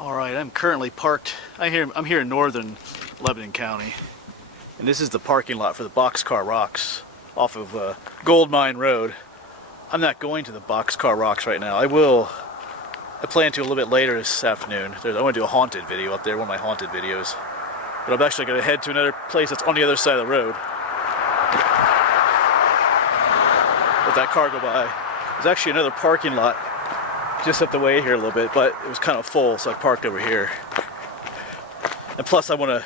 Alright, I'm currently parked. I'm here in northern Lebanon County, and this is the parking lot for the Boxcar Rocks off of Gold Mine Road. I'm not going to the Boxcar Rocks right now. I plan to a little bit later this afternoon. I want to do a haunted video up there, one of my haunted videos. But I'm actually going to head to another place that's on the other side of the road. Let that car go by. There's actually another parking lot just up the way here a little bit, but it was kind of full, so I parked over here. And plus I want to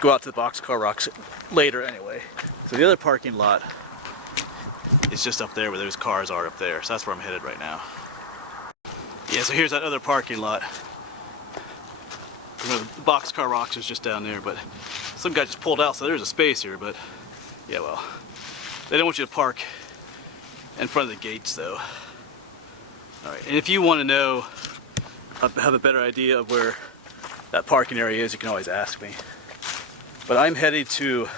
go out to the Boxcar Rocks later anyway. So the other parking lot is just up there where those cars are up there, so that's where I'm headed right now. Yeah, so here's that other parking lot. The Boxcar Rocks is just down there, but some guy just pulled out, so there's a space here, but yeah, well, they don't want you to park in front of the gates though. Alright, and if you want to know, have a better idea of where that parking area is, you can always ask me. But I'm headed to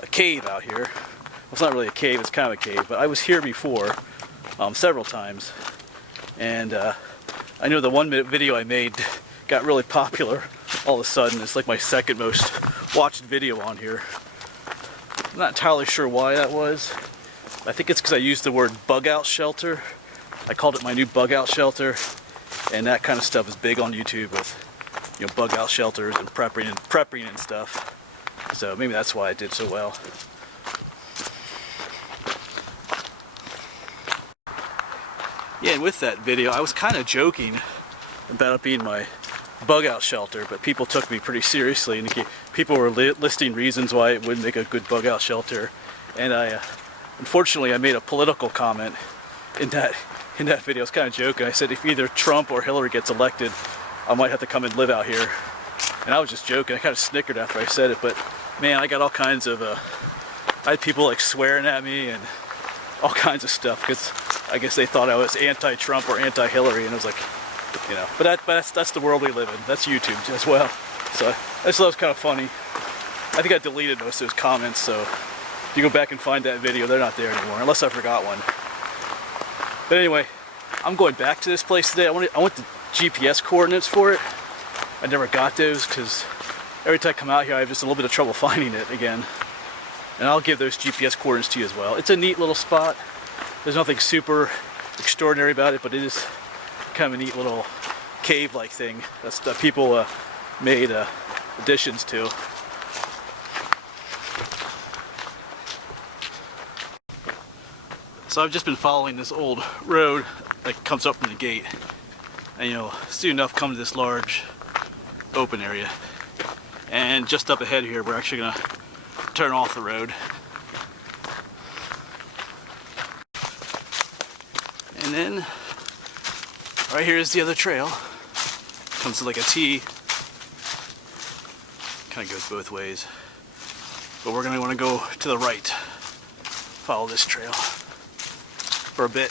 a cave out here. Well, it's not really a cave, it's kind of a cave, but I was here before, several times. And I know the 1 minute video I made got really popular all of a sudden. It's like my second most watched video on here. I'm not entirely sure why that was. I think it's because I used the word Bugout shelter. I called it my new Bugout shelter, and that kind of stuff is big on YouTube with, you know, bug-out shelters and prepping and stuff. So maybe that's why I did so well. Yeah, and with that video, I was kind of joking about it being my bug-out shelter, but people took me pretty seriously, and people were listing reasons why it wouldn't make a good bug-out shelter. And unfortunately, I made a political comment in that video. I was kind of joking. I said if either Trump or Hillary gets elected, I might have to come and live out here. And I was just joking. I kind of snickered after I said it, but man, I got all kinds of, I had people like swearing at me and all kinds of stuff, because I guess they thought I was anti-Trump or anti-Hillary, and I was like, you know, but that's the world we live in. That's YouTube as well. So I just thought it was kind of funny. I think I deleted most of those comments, so if you go back and find that video, they're not there anymore, unless I forgot one. But anyway, I'm going back to this place today. I want the GPS coordinates for it. I never got those because every time I come out here I have just a little bit of trouble finding it again. And I'll give those GPS coordinates to you as well. It's a neat little spot. There's nothing super extraordinary about it, but it is kind of a neat little cave-like thing that people made additions to. So I've just been following this old road that comes up from the gate, and you know, soon enough come to this large open area, and just up ahead here we're actually going to turn off the road, and then right here is the other trail. Comes to like a T, kind of goes both ways, but we're going to want to go to the right, follow this trail for a bit.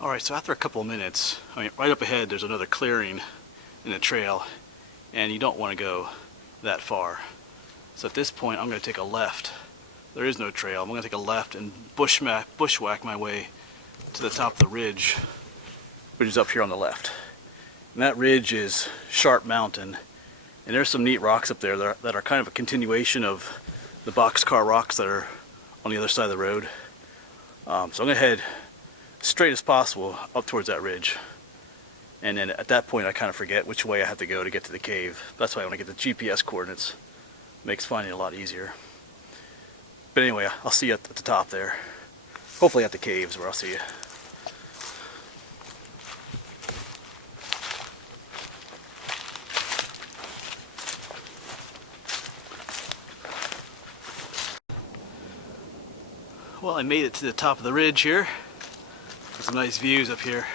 Alright, so after a couple of minutes, I mean, right up ahead there's another clearing in the trail, and you don't want to go that far. So at this point I'm going to take a left. There is no trail. I'm going to take a left and bushwhack my way to the top of the ridge, which is up here on the left. And that ridge is Sharp Mountain. And there's some neat rocks up there that are kind of a continuation of the Boxcar Rocks that are on the other side of the road. So I'm going to head straight as possible up towards that ridge. And then at that point I kind of forget which way I have to go to get to the cave. That's why I want to get the GPS coordinates. Makes finding it a lot easier. But anyway, I'll see you at the top there. Hopefully at the caves where I'll see you. Well, I made it to the top of the ridge here. There's some nice views up here.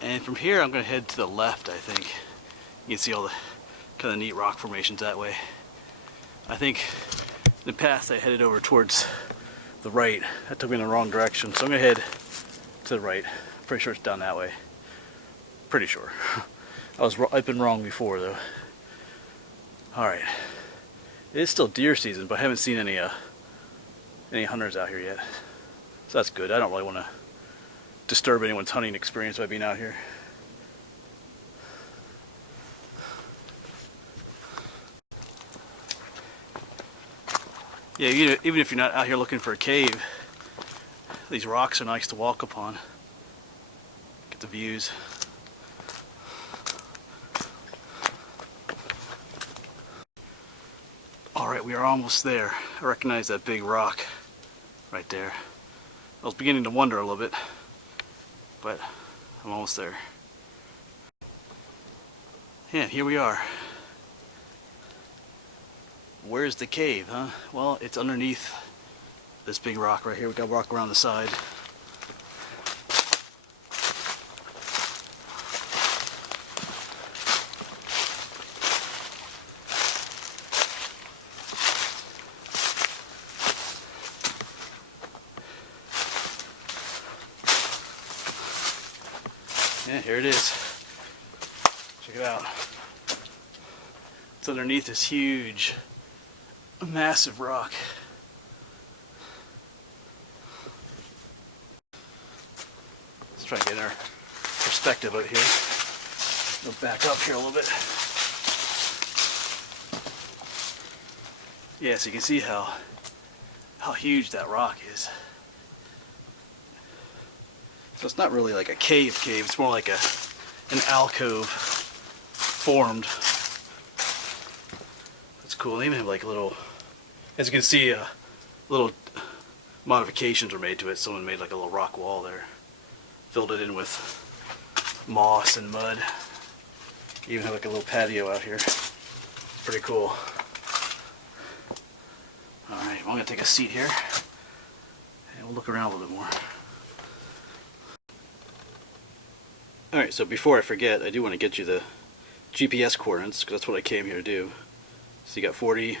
And from here I'm going to head to the left, I think. You can see all the kind of neat rock formations that way. I think in the past I headed over towards the right. That took me in the wrong direction. So I'm going to head to the right. Pretty sure it's down that way. Pretty sure. I've been wrong before though. Alright. It is still deer season, but I haven't seen any hunters out here yet. So that's good. I don't really want to disturb anyone's hunting experience by being out here. Yeah, even if you're not out here looking for a cave, these rocks are nice to walk upon. Get the views. Alright, we are almost there. I recognize that big rock right there. I was beginning to wonder a little bit, but I'm almost there. Yeah, here we are. Where's the cave, huh? Well, it's underneath this big rock right here. We gotta walk around the side. Yeah, here it is. Check it out. It's underneath this huge, massive rock. Let's try and get our perspective out here. Go back up here a little bit. Yeah, so you can see how huge that rock is. So it's not really like a cave, it's more like an alcove formed. That's cool. They even have like a little, as you can see, little modifications were made to it. Someone made like a little rock wall there, filled it in with moss and mud. You even have like a little patio out here. Pretty cool. Alright, well, I'm going to take a seat here and we'll look around a little bit more. Alright, so before I forget, I do want to get you the GPS coordinates, because that's what I came here to do. So you got 40,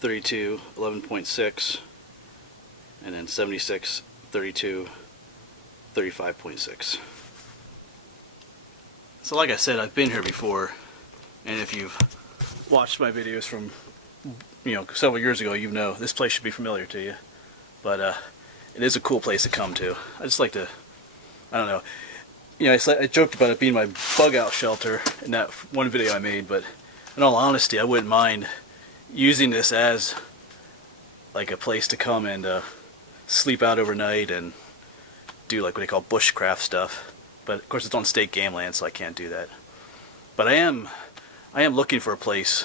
32, 11.6, and then 76, 32, 35.6. So like I said, I've been here before, and if you've watched my videos from, several years ago, you know this place should be familiar to you. But it is a cool place to come to. I just like to, I don't know. I joked about it being my bug out shelter in that one video I made, but in all honesty, I wouldn't mind using this as like a place to come and sleep out overnight and do like what they call bushcraft stuff. But of course it's on state game land, so I can't do that. But I am looking for a place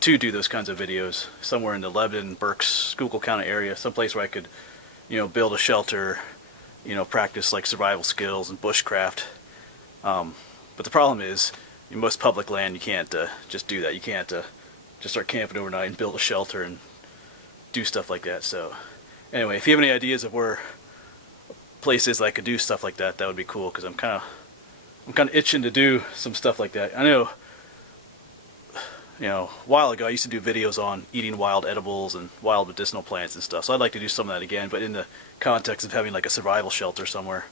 to do those kinds of videos, somewhere in the Lebanon, Berks, Schuylkill County area, someplace where I could, build a shelter, practice like survival skills and bushcraft. But the problem is, in most public land, you can't just do that. You can't just start camping overnight and build a shelter and do stuff like that. So, anyway, if you have any ideas of where places I could do stuff like that, that would be cool. Because I'm kind of itching to do some stuff like that. I know, a while ago I used to do videos on eating wild edibles and wild medicinal plants and stuff. So I'd like to do some of that again, but in the context of having like a survival shelter somewhere,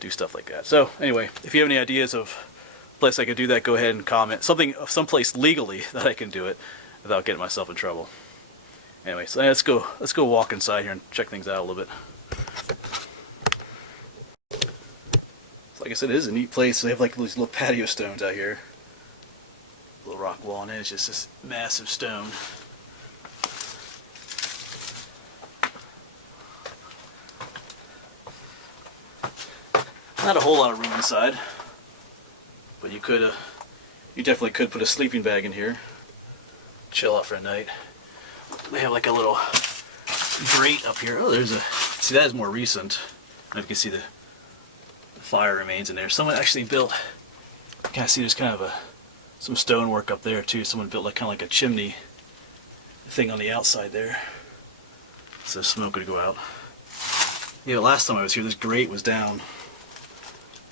do stuff like that. So anyway, if you have any ideas of a place I could do that, go ahead and comment. Someplace legally that I can do it without getting myself in trouble. Anyway, so let's go walk inside here and check things out a little bit. So like I said, it is a neat place. They have like these little patio stones out here. Little rock wall, and then it's just this massive stone. Not a whole lot of room inside, but you definitely could put a sleeping bag in here, chill out for a night. They have like a little grate up here. Oh, see, that is more recent. And you can see the fire remains in there. Someone actually built, you can see there's kind of some stonework up there too. Someone built like kind of like a chimney thing on the outside there, so smoke would go out. Yeah, last time I was here, this grate was down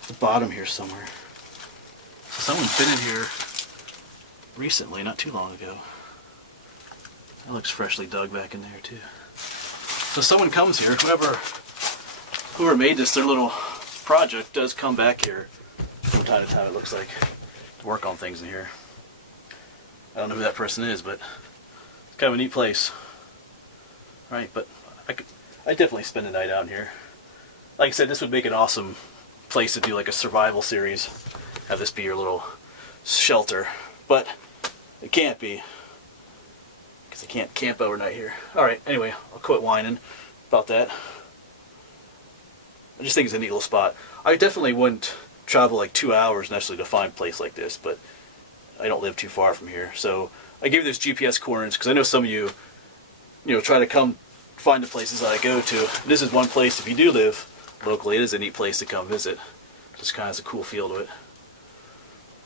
at the bottom here somewhere. So someone's been in here recently, not too long ago. That looks freshly dug back in there too. So someone comes here, whoever made this, their little project, does come back here from time to time, it looks like, to work on things in here. I don't know who that person is, but it's kind of a neat place. Right, but I'd definitely spend the night out here. Like I said, this would make an awesome place to do like a survival series. Have this be your little shelter. But it can't be, because I can't camp overnight here. Alright, anyway, I'll quit whining about that. I just think it's a neat little spot. I definitely wouldn't travel like 2 hours necessarily to find a place like this, but I don't live too far from here. So I gave you those GPS coordinates because I know some of you, try to come find the places that I go to. This is one place, if you do live locally, it is a neat place to come visit. Just kind of has a cool feel to it.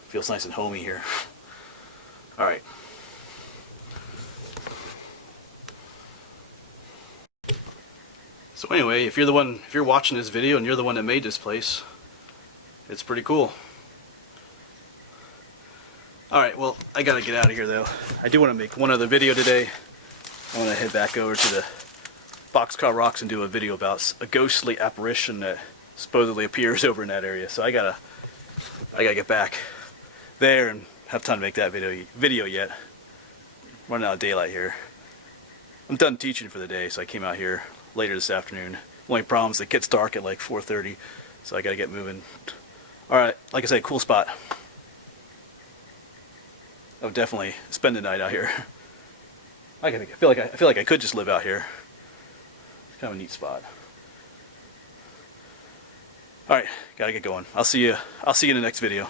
Feels nice and homey here. Alright. So anyway, if you're watching this video and you're the one that made this place, it's pretty cool. Alright, well, I gotta get out of here though. I do want to make one other video today. I want to head back over to the Boxcar Rocks and do a video about a ghostly apparition that supposedly appears over in that area. So I gotta get back there and have time to make that video yet. Running out of daylight here. I'm done teaching for the day, so I came out here later this afternoon. Only problem is it gets dark at like 4:30, so I gotta get moving. Alright, like I said, cool spot. I would definitely spend the night out here. I feel like I could just live out here. It's kind of a neat spot. Alright, gotta get going. I'll see you in the next video.